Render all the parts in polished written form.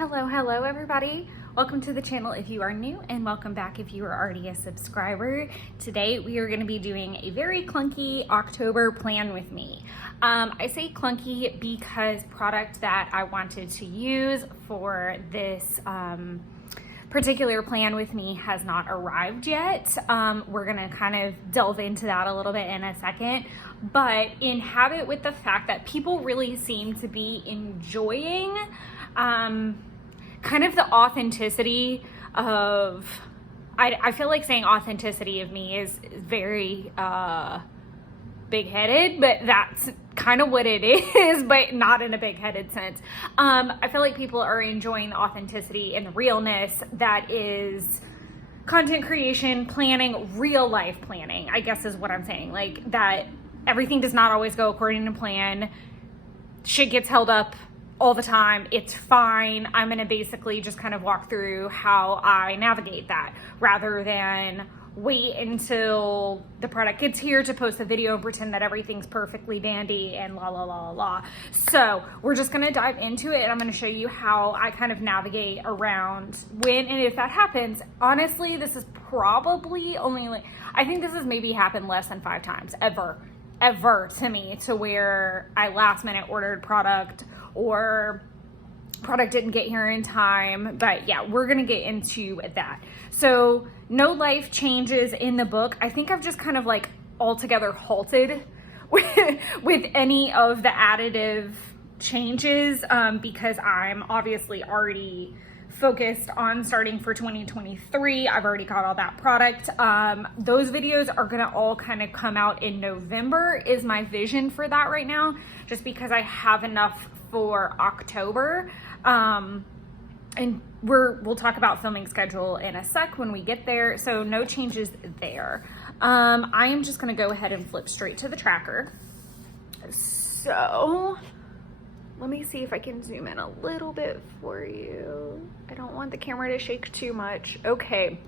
Hello everybody. Welcome to the channel if you are new, and welcome back if you are already a subscriber. Today we are going to be doing a very clunky October plan with me. I say clunky because product that I wanted to use for this particular plan with me has not arrived yet. We're gonna kind of delve into that a little bit in a second, but in habit with the fact that people really seem to be enjoying kind of the authenticity of, I feel like saying authenticity of me is very big-headed, but that's kind of what it is, but not in a big-headed sense. I feel like people are enjoying the authenticity and the realness that is content creation, planning, real life planning, I guess is what I'm saying. Like that everything does not always go according to plan. Shit gets held up all the time. It's fine. I'm going to basically just kind of walk through how I navigate that rather than wait until the product gets here to post a video and pretend that everything's perfectly dandy and la la la la. So we're just going to dive into it, and I'm going to show you how I kind of navigate around when and if that happens. Honestly, this is probably only like, I think this has maybe happened less than 5 times ever to me, to where I last minute ordered product or product didn't get here in time. But yeah, we're gonna get into that. So no life changes in the book. I think I've just kind of like altogether halted with any of the additive changes because I'm obviously already focused on starting for 2023. I've already got all that product. Those videos are gonna all kind of come out in November is my vision for that right now, just because I have enough for October. And we'll talk about filming schedule in a sec when we get there. So no changes there. I am just gonna go ahead and flip straight to the tracker. So let me see if I can zoom in a little bit for you. I don't want the camera to shake too much. Okay,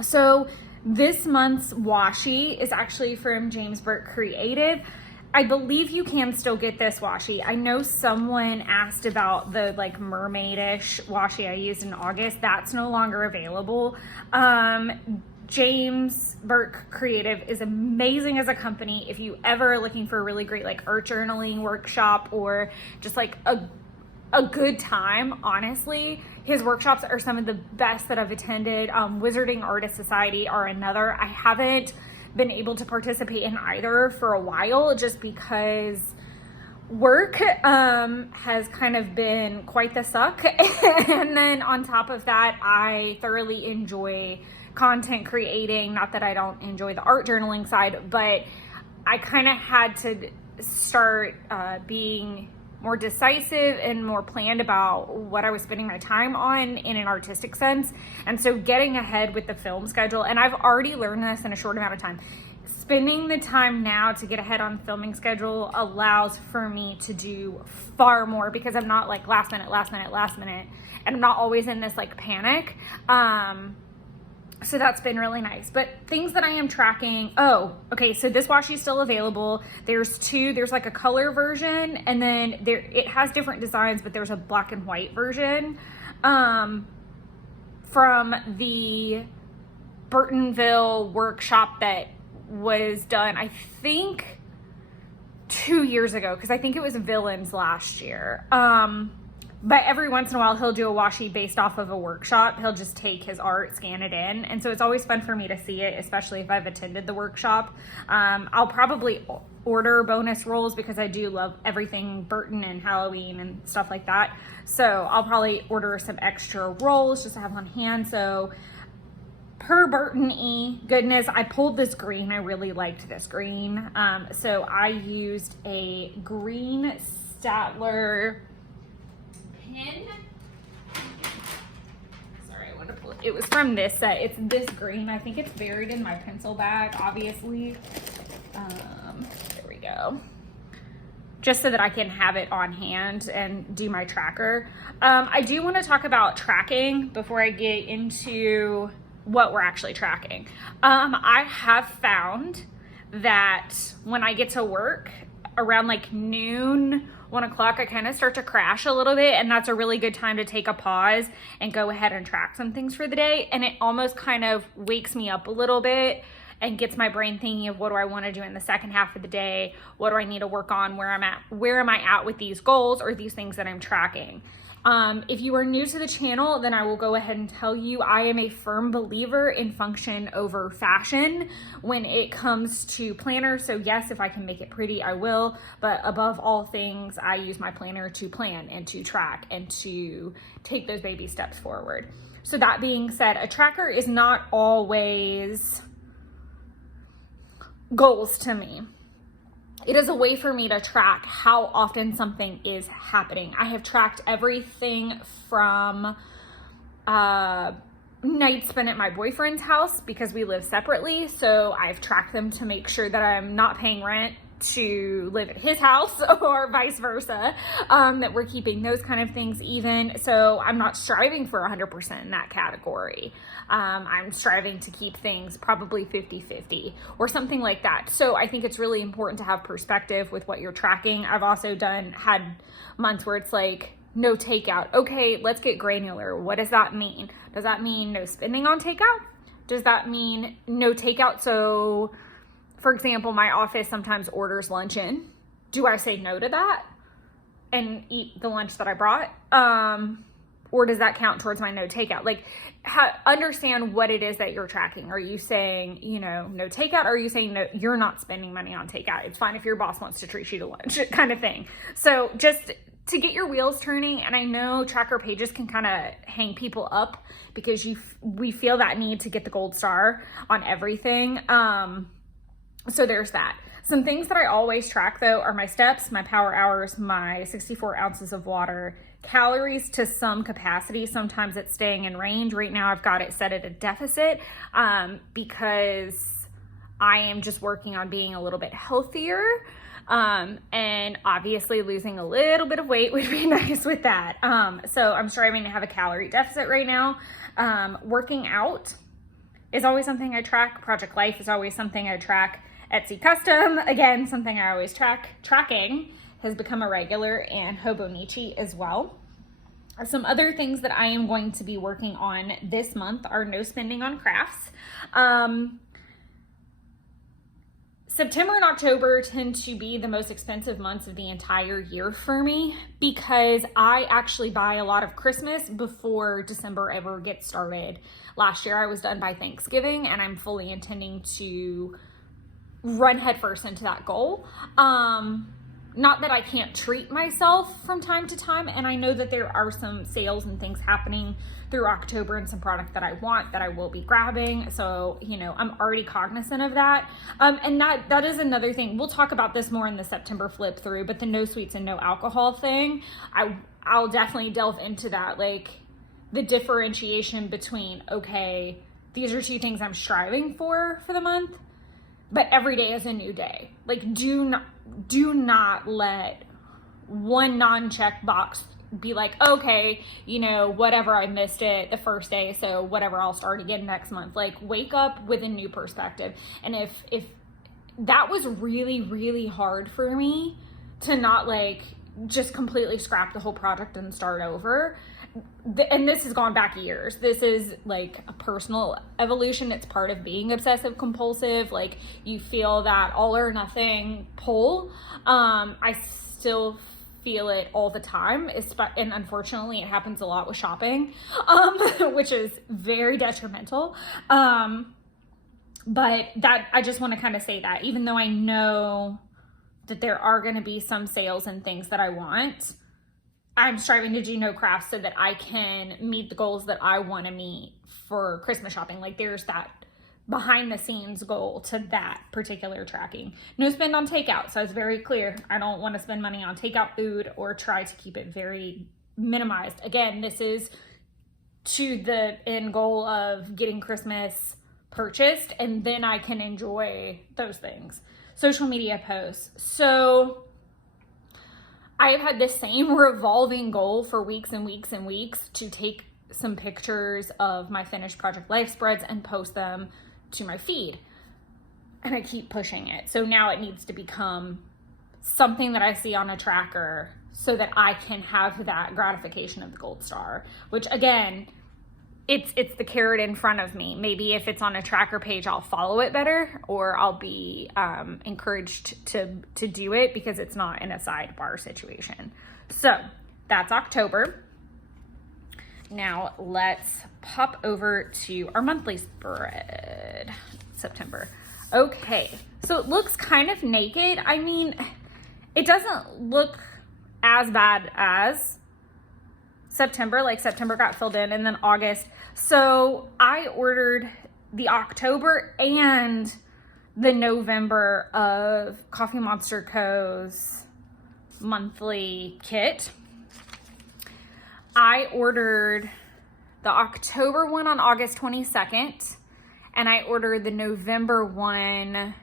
so this month's washi is actually from James Burke Creative. I believe you can still get this washi. I know someone asked about the like mermaidish washi I used in August. That's no longer available. James Burke Creative is amazing as a company. If you ever are looking for a really great like art journaling workshop or just like a good time, honestly, his workshops are some of the best that I've attended. Wizarding Artist Society are another. I haven't been able to participate in either for a while just because work has kind of been quite the suck. And then on top of that, I thoroughly enjoy content creating. Not that I don't enjoy the art journaling side, but I kind of had to start being more decisive and more planned about what I was spending my time on in an artistic sense. And so getting ahead with the film schedule, and I've already learned this in a short amount of time, spending the time now to get ahead on filming schedule allows for me to do far more because I'm not like last minute, and I'm not always in this like panic. So that's been really nice. But things that I am tracking, oh, okay, so this washi is still available. There's two, there's like a color version, and then it has different designs, but there's a black and white version from the Burtonville workshop that was done, I think 2 years ago, because I think it was Villains last year. But every once in a while, he'll do a washi based off of a workshop. He'll just take his art, scan it in. And so it's always fun for me to see it, especially if I've attended the workshop. I'll probably order bonus rolls because I do love everything Burton and Halloween and stuff like that. So I'll probably order some extra rolls just to have on hand. So per Burton-y goodness, I pulled this green. I really liked this green. So I used a green Statler pin. Sorry, I want to pull it. It was from this set. It's this green. I think it's buried in my pencil bag, obviously. There we go. Just so that I can have it on hand and do my tracker. I do want to talk about tracking before I get into what we're actually tracking. I have found that when I get to work around like noon 1 o'clock, I kind of start to crash a little bit, and that's a really good time to take a pause and go ahead and track some things for the day. And it almost kind of wakes me up a little bit and gets my brain thinking of what do I want to do in the second half of the day? What do I need to work on? Where am I at with these goals or these things that I'm tracking? If you are new to the channel, then I will go ahead and tell you I am a firm believer in function over fashion when it comes to planners. So yes, if I can make it pretty, I will. But above all things, I use my planner to plan and to track and to take those baby steps forward. So that being said, a tracker is not always goals to me. It is a way for me to track how often something is happening. I have tracked everything from nights spent at my boyfriend's house because we live separately. So I've tracked them to make sure that I'm not paying rent to live at his house or vice versa, that we're keeping those kind of things even. So I'm not striving for 100% in that category. I'm striving to keep things probably 50-50 or something like that. So I think it's really important to have perspective with what you're tracking. I've also had months where it's like no takeout. Okay, let's get granular. What does that mean? Does that mean no spending on takeout? Does that mean no takeout? So for example, my office sometimes orders lunch in. Do I say no to that and eat the lunch that I brought? Or does that count towards my no takeout? Like, understand what it is that you're tracking. Are you saying, no takeout? Or are you saying, no, you're not spending money on takeout? It's fine if your boss wants to treat you to lunch, kind of thing. So just to get your wheels turning, and I know tracker pages can kind of hang people up because we feel that need to get the gold star on everything. So there's that. Some things that I always track though are my steps, my power hours, my 64 ounces of water, calories to some capacity. Sometimes it's staying in range. Right now I've got it set at a deficit because I am just working on being a little bit healthier. And obviously losing a little bit of weight would be nice with that. So I'm striving to have a calorie deficit right now. Working out is always something I track. Project Life is always something I track. Etsy Custom, again, something I always track. Tracking has become a regular, and Hobonichi as well. Some other things that I am going to be working on this month are no spending on crafts. September and October tend to be the most expensive months of the entire year for me because I actually buy a lot of Christmas before December ever gets started. Last year I was done by Thanksgiving, and I'm fully intending to run headfirst into that goal. Not that I can't treat myself from time to time, and I know that there are some sales and things happening through October and some product that I want that I will be grabbing. So, I'm already cognizant of that. And that is another thing. We'll talk about this more in the September flip through, but the no sweets and no alcohol thing, I'll definitely delve into that. Like the differentiation between, okay, these are two things I'm striving for the month, but every day is a new day. Like do not let one non-check box be like, okay, whatever, I missed it the first day, so whatever, I'll start again next month. Like wake up with a new perspective. And if that was really, really hard for me to not like just completely scrap the whole project and start over. And this has gone back years. This is like a personal evolution. It's part of being obsessive compulsive. Like you feel that all or nothing pull. I still feel it all the time. And unfortunately it happens a lot with shopping, which is very detrimental. But that, I just want to kind of say that even though I know that there are going to be some sales and things that I want, I'm striving to do no crafts so that I can meet the goals that I want to meet for Christmas shopping. Like there's that behind the scenes goal to that particular tracking. No spend on takeout. So it's very clear. I don't want to spend money on takeout food or try to keep it very minimized. Again, this is to the end goal of getting Christmas purchased, and then I can enjoy those things. Social media posts. So I have had the same revolving goal for weeks and weeks and weeks to take some pictures of my finished Project Life spreads and post them to my feed. And I keep pushing it. So now it needs to become something that I see on a tracker so that I can have that gratification of the gold star, which again, it's the carrot in front of me. Maybe if it's on a tracker page, I'll follow it better, or I'll be encouraged to do it because it's not in a sidebar situation. So that's October. Now let's pop over to our monthly spread, September. Okay, so it looks kind of naked. I mean, it doesn't look as bad as September. Like September got filled in, and then August. So I ordered the October and the November of Coffee Monster Co.'s monthly kit. I ordered the October one on August 22nd, and I ordered the November one,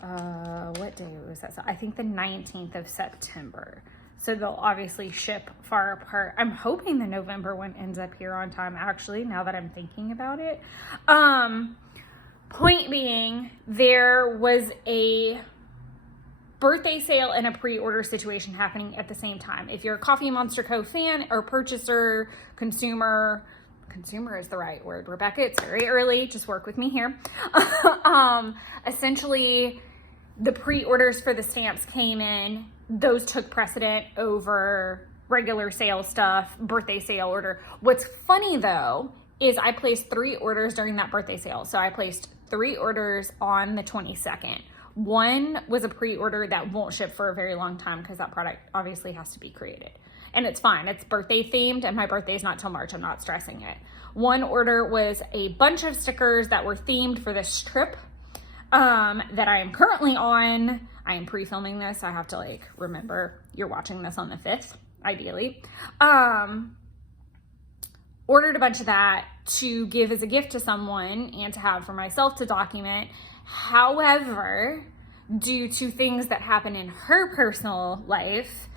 what day was that? So I think the 19th of September. So they'll obviously ship far apart. I'm hoping the November one ends up here on time, actually, now that I'm thinking about it. Point being, there was a birthday sale and a pre-order situation happening at the same time. If you're a Coffee Monster Co. fan or purchaser, consumer is the right word, Rebecca, it's very early, just work with me here. Essentially, the pre-orders for the stamps came in. Those took precedent over regular sale stuff, birthday sale order. What's funny though, is I placed 3 orders during that birthday sale. So I placed 3 orders on the 22nd. One was a pre-order that won't ship for a very long time because that product obviously has to be created. And it's fine, it's birthday themed, and my birthday's not till March, I'm not stressing it. One order was a bunch of stickers that were themed for this trip that I am currently on. I am pre-filming this, I have to like remember you're watching this on the 5th, ideally. Ordered a bunch of that to give as a gift to someone and to have for myself to document. However, due to things that happen in her personal life,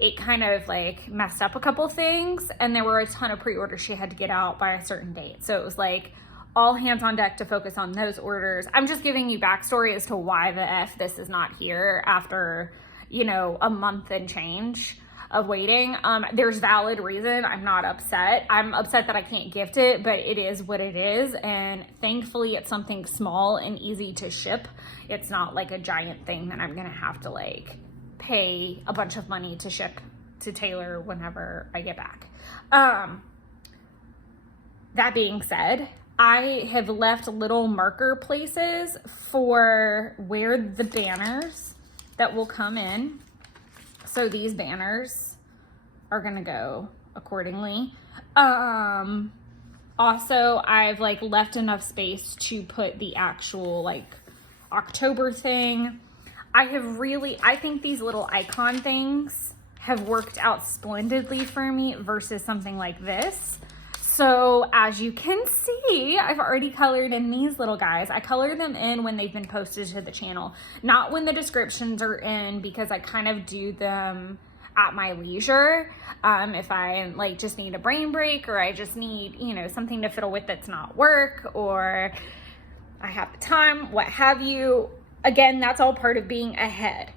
it kind of like messed up a couple things, and there were a ton of pre-orders she had to get out by a certain date. So it was like all hands on deck to focus on those orders. I'm just giving you backstory as to why the F this is not here after, you know, a month and change of waiting. There's valid reason. I'm not upset. I'm upset that I can't gift it, but it is what it is. And thankfully it's something small and easy to ship. It's not like a giant thing that I'm going to have to like pay a bunch of money to ship to Taylor whenever I get back. That being said, I have left little marker places for where the banners that will come in. So these banners are gonna go accordingly. Also, I've like left enough space to put the actual like October thing. I think these little icon things have worked out splendidly for me versus something like this. So as you can see, I've already colored in these little guys. I color them in when they've been posted to the channel, not when the descriptions are in, because I kind of do them at my leisure. If I like just need a brain break, or I just need, you know, something to fiddle with that's not work, or I have the time, what have you. Again, that's all part of being ahead.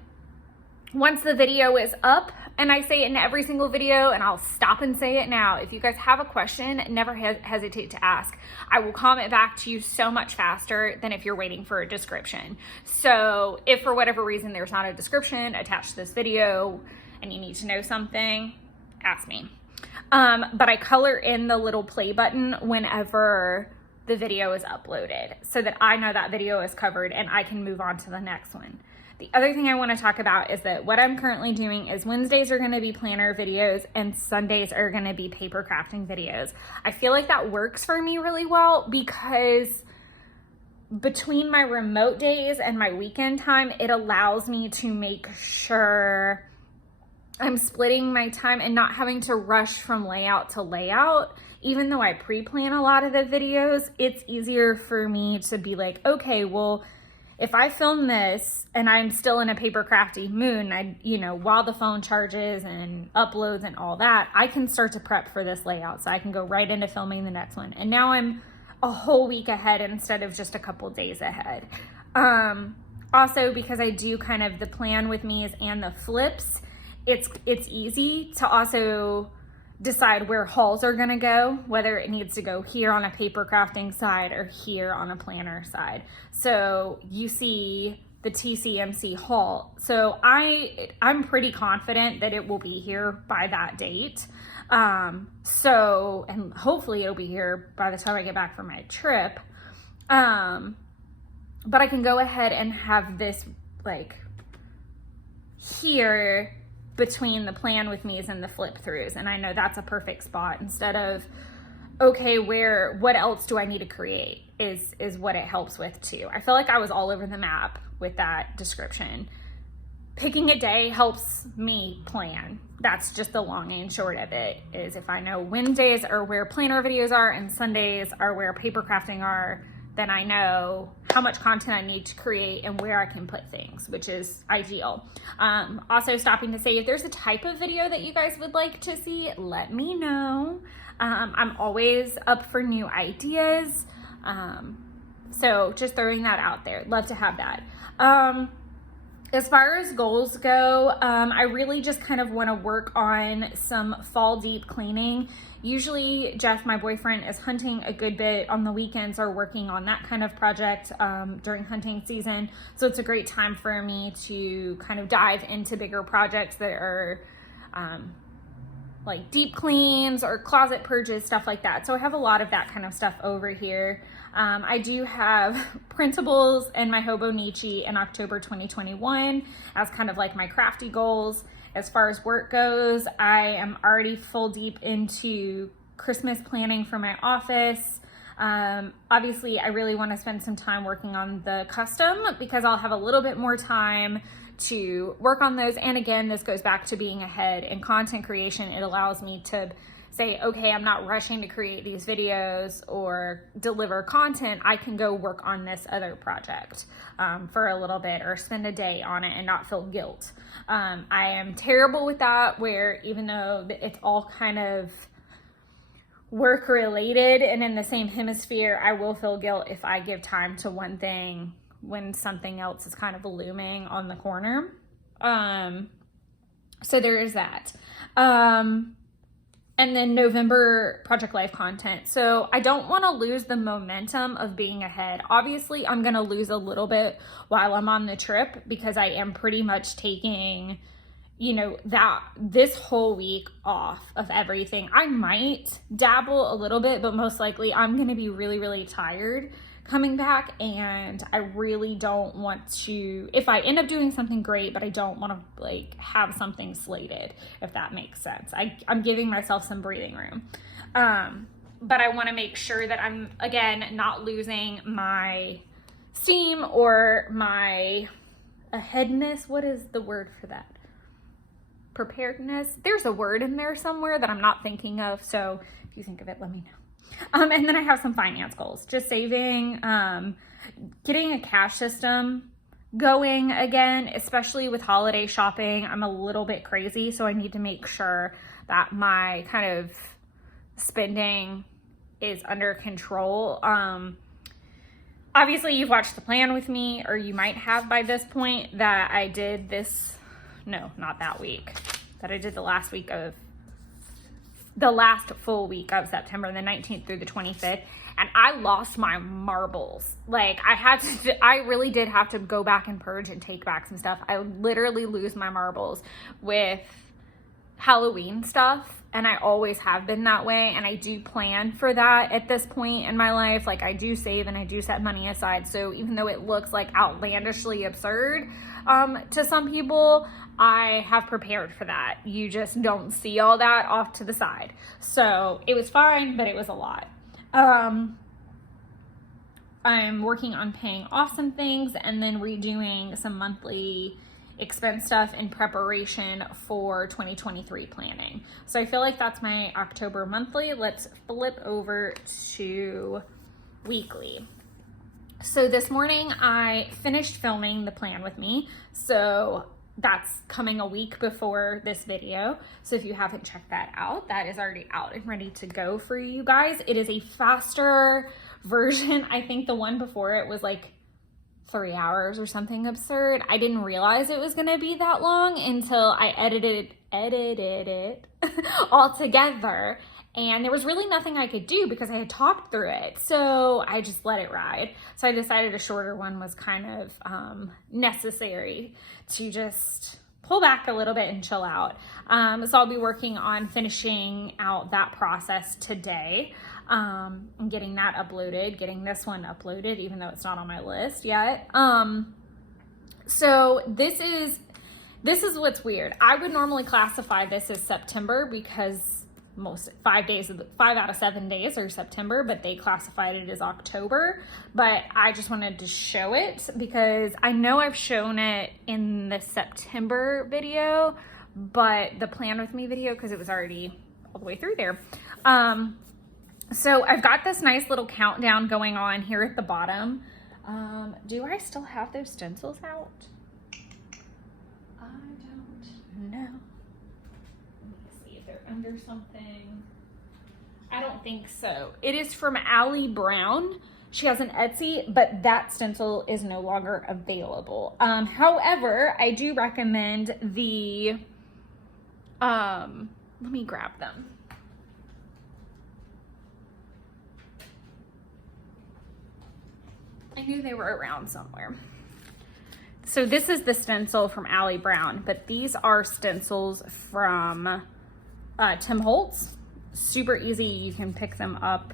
Once the video is up, and I say it in every single video, and I'll stop and say it now, if you guys have a question, never hesitate to ask. I will comment back to you so much faster than if you're waiting for a description. So if for whatever reason there's not a description attached to this video and you need to know something, ask me. But I color in the little play button whenever the video is uploaded so that I know that video is covered and I can move on to the next one. The other thing I want to talk about is that what I'm currently doing is Wednesdays are going to be planner videos and Sundays are going to be paper crafting videos. I feel like that works for me really well because between my remote days and my weekend time, it allows me to make sure I'm splitting my time and not having to rush from layout to layout. Even though I pre-plan a lot of the videos, it's easier for me to be like, okay, well, if I film this and I'm still in a paper crafty mood, you know, while the phone charges and uploads and all that, I can start to prep for this layout so I can go right into filming the next one. And now I'm a whole week ahead instead of just a couple days ahead. Also, because I do kind of the plan with me's and the flips, it's easy to also decide where hauls are gonna go, whether it needs to go here on a paper crafting side or here on a planner side. So you see the TCMC haul. So I'm pretty confident that it will be here by that date. And hopefully it'll be here by the time I get back from my trip. But I can go ahead and have this like here between the plan with me's and the flip throughs. And I know that's a perfect spot instead of, okay, what else do I need to create is what it helps with too. I feel like I was all over the map with that description. Picking a day helps me plan. That's just the long and short of it, is if I know Wednesdays are where planner videos are and Sundays are where paper crafting are, then I know how much content I need to create and where I can put things, which is ideal. Also stopping to say, if there's a type of video that you guys would like to see, let me know. I'm always up for new ideas. So just throwing that out there. Love to have that. As far as goals go, I really just kind of want to work on some fall deep cleaning. Usually Jeff, my boyfriend, is hunting a good bit on the weekends or working on that kind of project during hunting season. So it's a great time for me to kind of dive into bigger projects that are like deep cleans or closet purges, stuff like that. So I have a lot of that kind of stuff over here. I do have printables and my Hobonichi in October 2021 as kind of like my crafty goals. As far as work goes, I am already full deep into Christmas planning for my office. Obviously, I really want to spend some time working on the custom because I'll have a little bit more time to work on those. And again, this goes back to being ahead in content creation. It allows me to say, okay, I'm not rushing to create these videos or deliver content. I can go work on this other project for a little bit or spend a day on it and not feel guilt. I am terrible with that, where even though it's all kind of work related and in the same hemisphere, I will feel guilt if I give time to one thing when something else is kind of looming on the corner. So there is that. And then November Project Life content. So I don't want to lose the momentum of being ahead. Obviously, I'm going to lose a little bit while I'm on the trip because I am pretty much taking, this whole week off of everything. I might dabble a little bit, but most likely I'm going to be really, really tired coming back, and I really don't want to, if I end up doing something great, but I don't want to have something slated, if that makes sense. I'm giving myself some breathing room. But I want to make sure that I'm, again, not losing my steam or my aheadness. What is the word for that? Preparedness. There's a word in there somewhere that I'm not thinking of. So if you think of it, let me know. And then I have some finance goals, just saving, getting a cash system going again, especially with holiday shopping. I'm a little bit crazy, so I need to make sure that my kind of spending is under control. Obviously you've watched the plan with me, or you might have by this point, that I did this, no, not that week, that I did the last full week of September, the 19th through the 25th, and I lost my marbles. I really did have to go back and purge and take back some stuff. I literally lose my marbles with Halloween stuff, and I always have been that way, and I do plan for that at this point in my life. I do save and I do set money aside, so even though it looks outlandishly absurd to some people, I have prepared for that. You just don't see all that off to the side. So it was fine, but it was a lot. I'm working on paying off some things and then redoing some monthly expense stuff in preparation for 2023 planning. So I feel like that's my October monthly. Let's flip over to weekly. So this morning I finished filming the plan with me. So that's coming a week before this video. So if you haven't checked that out, that is already out and ready to go for you guys. It is a faster version. I think the one before it was 3 hours or something absurd. I didn't realize it was gonna be that long until I edited it all together. And there was really nothing I could do because I had talked through it. So I just let it ride. So I decided a shorter one was kind of necessary to just pull back a little bit and chill out. So I'll be working on finishing out that process today, and getting that uploaded, getting this one uploaded, even though it's not on my list yet. So this is what's weird. I would normally classify this as September because 5 out of 7 days are September, but they classified it as October. But I just wanted to show it because I know I've shown it in the September video, but the plan with me video, because it was already all the way through there. So I've got this nice little countdown going on here at the bottom. Do I still have those stencils out? I don't know. Under something. I don't think so. It is from Allie Brown. She has an Etsy, but that stencil is no longer available. However, I do recommend the, let me grab them. I knew they were around somewhere. So this is the stencil from Allie Brown, but these are stencils from Tim Holtz. Super easy. You can pick them up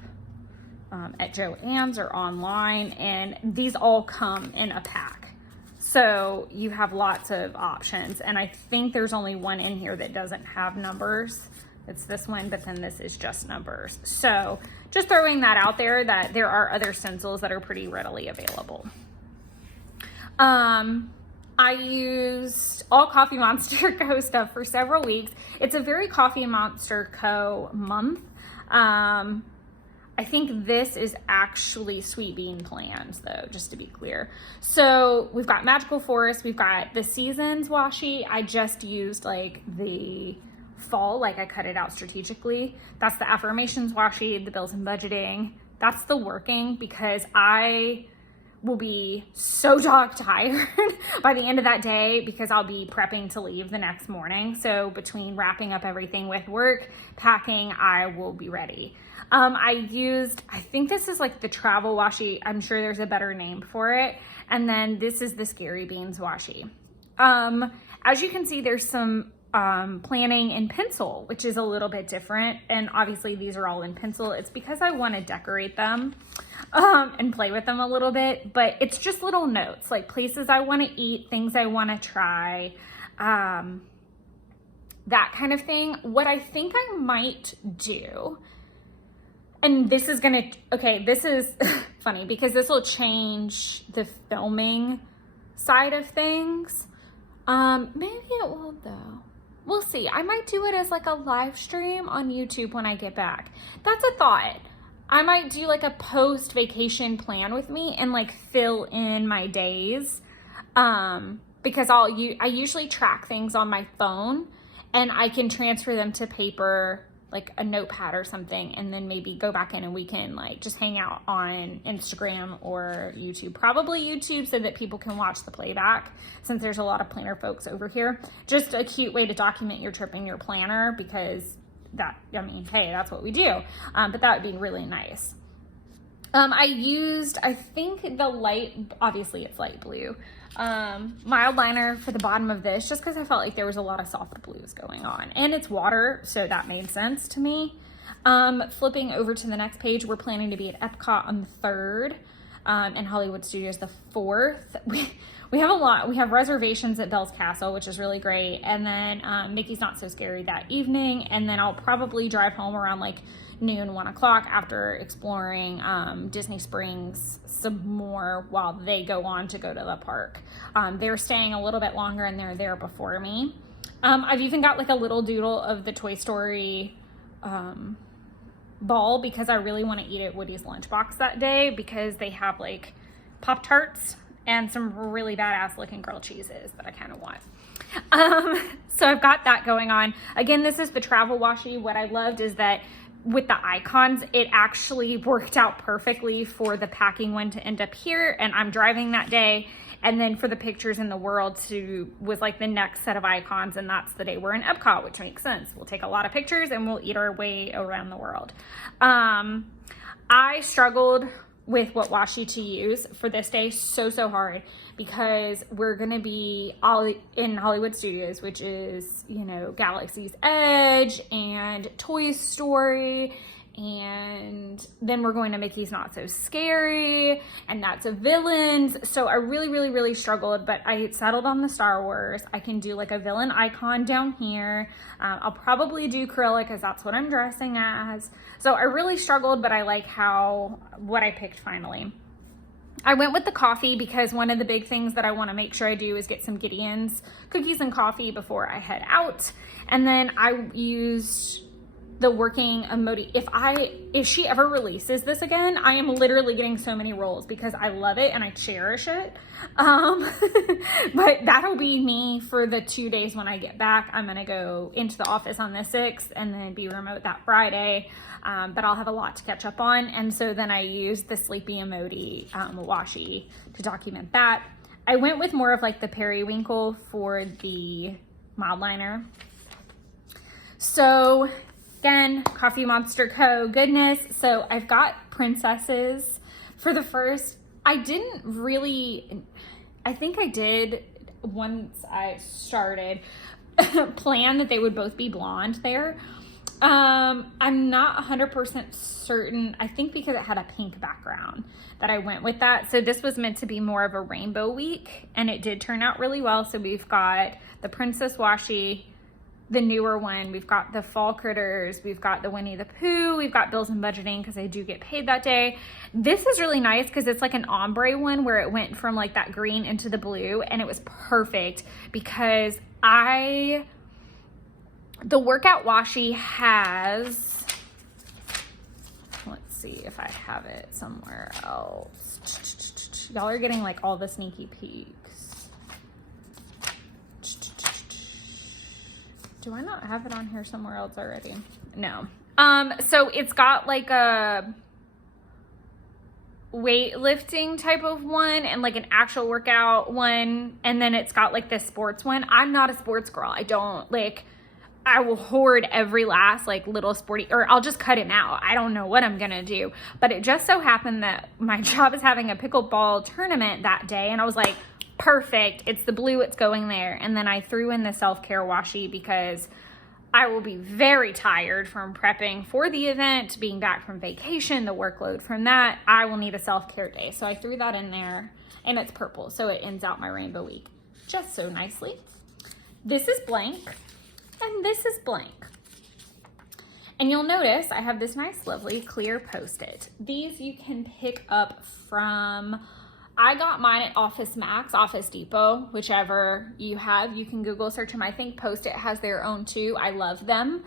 at Joann's or online, and these all come in a pack. So you have lots of options, and I think there's only one in here that doesn't have numbers. It's this one, but then this is just numbers. So just throwing that out there, that there are other stencils that are pretty readily available. I used all Coffee Monster Co. stuff for several weeks. It's a very Coffee Monster Co. month. I think this is actually Sweet Bean Plans, though, just to be clear. So we've got Magical Forest. We've got the Seasons washi. I just used like the fall, like I cut it out strategically. That's the Affirmations washi, the Bills and Budgeting. That's the Working, because I will be so dog tired by the end of that day because I'll be prepping to leave the next morning. So between wrapping up everything with work, packing, I will be ready. I think this is like the travel washi. I'm sure there's a better name for it. And then this is the Scary Beans washi. As you can see, there's some planning in pencil, which is a little bit different. And obviously these are all in pencil. It's because I want to decorate them and play with them a little bit, but it's just little notes, like places I want to eat, things I want to try, that kind of thing. What I think I might do, and this is this is funny because this will change the filming side of things. Maybe it will though. We'll see. I might do it as like a live stream on YouTube when I get back. That's a thought. I might do like a post vacation plan with me and like fill in my days. Because I usually track things on my phone and I can transfer them to paper, like a notepad or something, and then maybe go back in and we can like just hang out on Instagram or YouTube. Probably YouTube so that people can watch the playback, since there's a lot of planner folks over here. Just a cute way to document your trip in your planner, because hey, that's what we do. But that would be really nice. I used, I think obviously it's light blue, mild liner for the bottom of this, just because I felt like there was a lot of soft blues going on, and it's water, so that made sense to me. Flipping over to the next page, we're planning to be at Epcot on the 3rd, and Hollywood Studios the 4th. We have a lot. We have reservations at Bell's Castle, which is really great, and then Mickey's Not So Scary that evening, and then I'll probably drive home around like noon, 1 o'clock, after exploring Disney Springs some more while they go on to go to the park. They're staying a little bit longer and they're there before me. I've even got like a little doodle of the Toy Story ball, because I really want to eat at Woody's Lunchbox that day, because they have like Pop-Tarts and some really badass looking grilled cheeses that I kind of want. So I've got that going on. Again, this is the travel washi. What I loved is that with the icons, it actually worked out perfectly for the packing one to end up here, and I'm driving that day. And then for the pictures in the world was like the next set of icons, and that's the day we're in Epcot, which makes sense. We'll take a lot of pictures and we'll eat our way around the world. I struggled with what washi to use for this day so hard, because we're gonna be all in Hollywood Studios, which is, you know, Galaxy's Edge and Toy Story, and then we're going to Mickey's Not So Scary, and that's a Villains. So I really struggled, but I settled on the Star Wars. I can do like a villain icon down here. I'll probably do acrylic, because that's what I'm dressing as. So I really struggled, but I like what I picked finally. I went with the coffee because one of the big things that I want to make sure I do is get some Gideon's cookies and coffee before I head out. And then I used the working emoji. If she ever releases this again, I am literally getting so many rolls because I love it and I cherish it. But that'll be me for the 2 days when I get back. I'm gonna go into the office on the 6th and then be remote that Friday. But I'll have a lot to catch up on. And so then I used the sleepy emoji washi to document that. I went with more of like the periwinkle for the mild liner. So again, Coffee Monster Co. goodness. So I've got princesses for the first. I think I did once I started plan that they would both be blonde there. I'm not 100% certain. I think because it had a pink background that I went with that. So this was meant to be more of a rainbow week, and it did turn out really well. So we've got the Princess Washi, the newer one, we've got the Fall Critters, we've got the Winnie the Pooh, we've got Bills and Budgeting because I do get paid that day. This is really nice because it's like an ombre one where it went from like that green into the blue, and it was perfect because the workout washi has, let's see if I have it somewhere else. Y'all are getting like all the sneaky peeks. Do I not have it on here somewhere else already? No. So it's got like a weightlifting type of one and like an actual workout one. And then it's got like this sports one. I'm not a sports girl. I will hoard every last like little sporty, or I'll just cut him out. I don't know what I'm going to do. But it just so happened that my job is having a pickleball tournament that day. And I was like, perfect, it's the blue, it's going there. And then I threw in the self-care washi because I will be very tired from prepping for the event, being back from vacation, the workload from that. I will need a self-care day. So I threw that in there, and it's purple, so it ends out my rainbow week just so nicely. This is blank, and this is blank. And you'll notice I have this nice, lovely clear Post-it. These you can pick up from, I got mine at Office Max, Office Depot, whichever you have. You can Google search them. I think Post-it has their own too. I love them.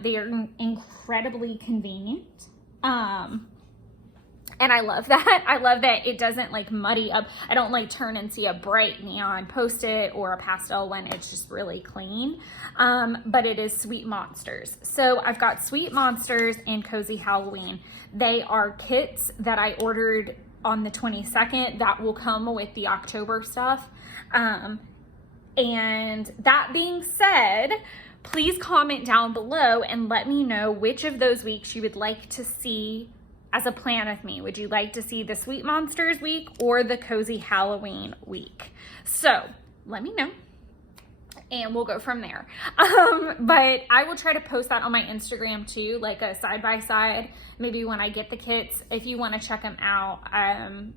They are incredibly convenient. And I love that. I love that it doesn't like muddy up. I don't like turn and see a bright neon Post-it or a pastel one. It's just really clean. But it is Sweet Monsters. So I've got Sweet Monsters and Cozy Halloween. They are kits that I ordered on the 22nd that will come with the October stuff. And that being said, please comment down below and let me know which of those weeks you would like to see as a plan with me. Would you like to see the Sweet Monsters week or the Cozy Halloween week? So let me know and we'll go from there. But I will try to post that on my Instagram too, like a side-by-side, maybe when I get the kits. If you want to check them out,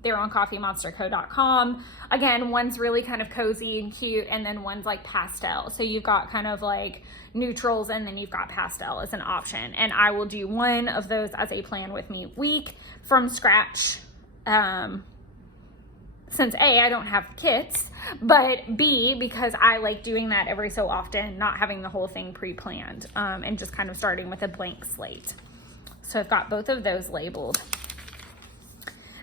they're on coffeemonsterco.com. Again, one's really kind of cozy and cute, and then one's like pastel. So you've got kind of like neutrals, and then you've got pastel as an option. And I will do one of those as a plan with me week from scratch. Since A, I don't have kits, but B, because I like doing that every so often, not having the whole thing pre-planned, and just kind of starting with a blank slate. So I've got both of those labeled.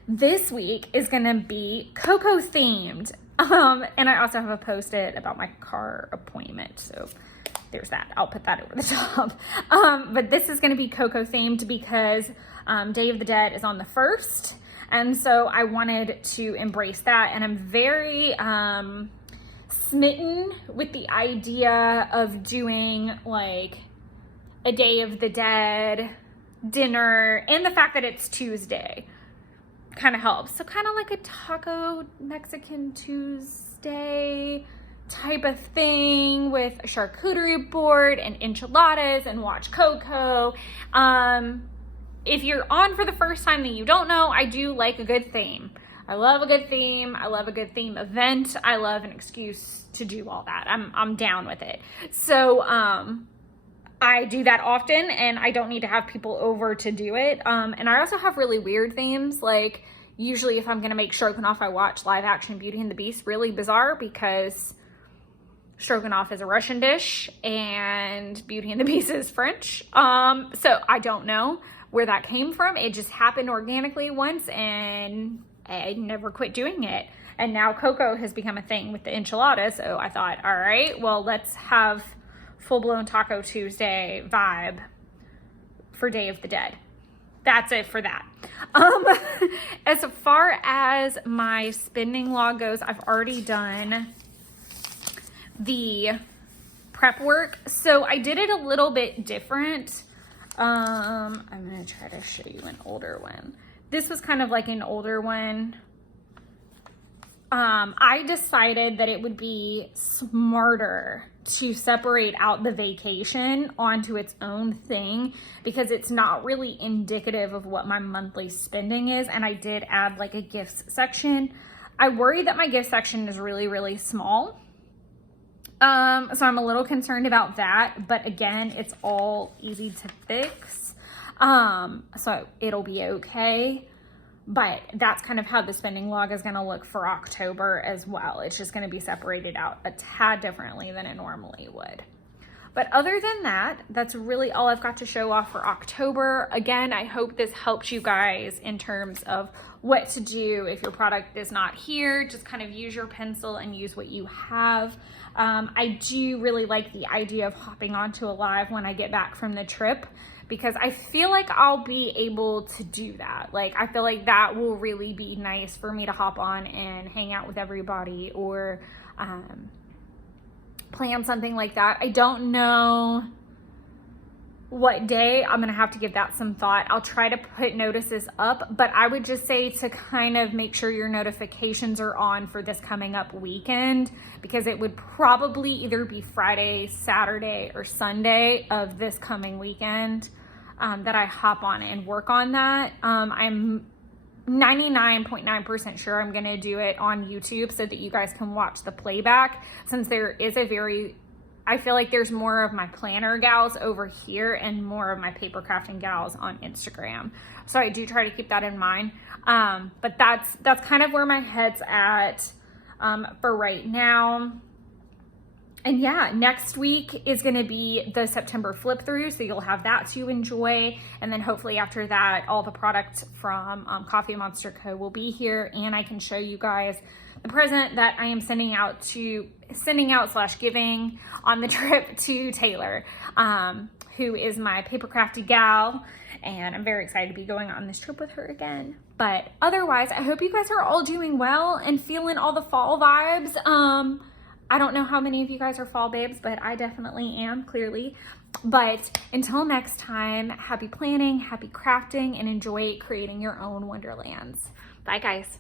This week is gonna be Coco themed. And I also have a Post-it about my car appointment. So there's that. I'll put that over the top. But this is going to be Coco themed because Day of the Dead is on the 1st. And so I wanted to embrace that. And I'm very smitten with the idea of doing like a Day of the Dead dinner, and the fact that it's Tuesday kind of helps. So kind of like a taco Mexican Tuesday type of thing with a charcuterie board and enchiladas and watch Coco. If you're on for the first time that you don't know, I do like a good theme. I love a good theme. I love a good theme event. I love an excuse to do all that. I'm down with it. So I do that often, and I don't need to have people over to do it. And I also have really weird themes. Like usually if I'm gonna make stroganoff, I watch live action Beauty and the Beast. Really bizarre because stroganoff is a Russian dish and Beauty and the Beast is French. So I don't know where that came from. It just happened organically once and I never quit doing it. And now Coco has become a thing with the enchiladas. So I thought, all right, well, let's have full-blown Taco Tuesday vibe for Day of the Dead. That's it for that. As far as my spending log goes, I've already done the prep work. So I did it a little bit different. I'm gonna try to show you an older one. This was kind of like an older one. I decided that it would be smarter to separate out the vacation onto its own thing because it's not really indicative of what my monthly spending is. And I did add like a gifts section. I worry that my gift section is really, really small. So I'm a little concerned about that, but again, it's all easy to fix. So it'll be okay. But that's kind of how the spending log is going to look for October as well. It's just going to be separated out a tad differently than it normally would. But other than that, that's really all I've got to show off for October. Again, I hope this helps you guys in terms of what to do if your product is not here. Just kind of use your pencil and use what you have. I do really like the idea of hopping onto a live when I get back from the trip, because I feel like I'll be able to do that. Like, I feel like that will really be nice for me to hop on and hang out with everybody or plan something like that. I don't know what day. I'm gonna have to give that some thought. I'll try to put notices up, but I would just say to kind of make sure your notifications are on for this coming up weekend, because it would probably either be Friday, Saturday, or Sunday of this coming weekend that I hop on and work on that. I'm 99.9% sure I'm gonna do it on YouTube so that you guys can watch the playback, since there is I feel like there's more of my planner gals over here and more of my paper crafting gals on Instagram. So I do try to keep that in mind. But that's kind of where my head's at for right now. And yeah, next week is going to be the September flip through, so you'll have that to enjoy. And then hopefully after that, all the products from Coffee Monster Co. will be here, and I can show you guys the present that I am sending out / giving on the trip to Taylor, who is my paper crafty gal, and I'm very excited to be going on this trip with her again. But otherwise, I hope you guys are all doing well and feeling all the fall vibes. I don't know how many of you guys are fall babes, but I definitely am, clearly. But until next time, happy planning, happy crafting, and enjoy creating your own wonderlands. Bye, guys.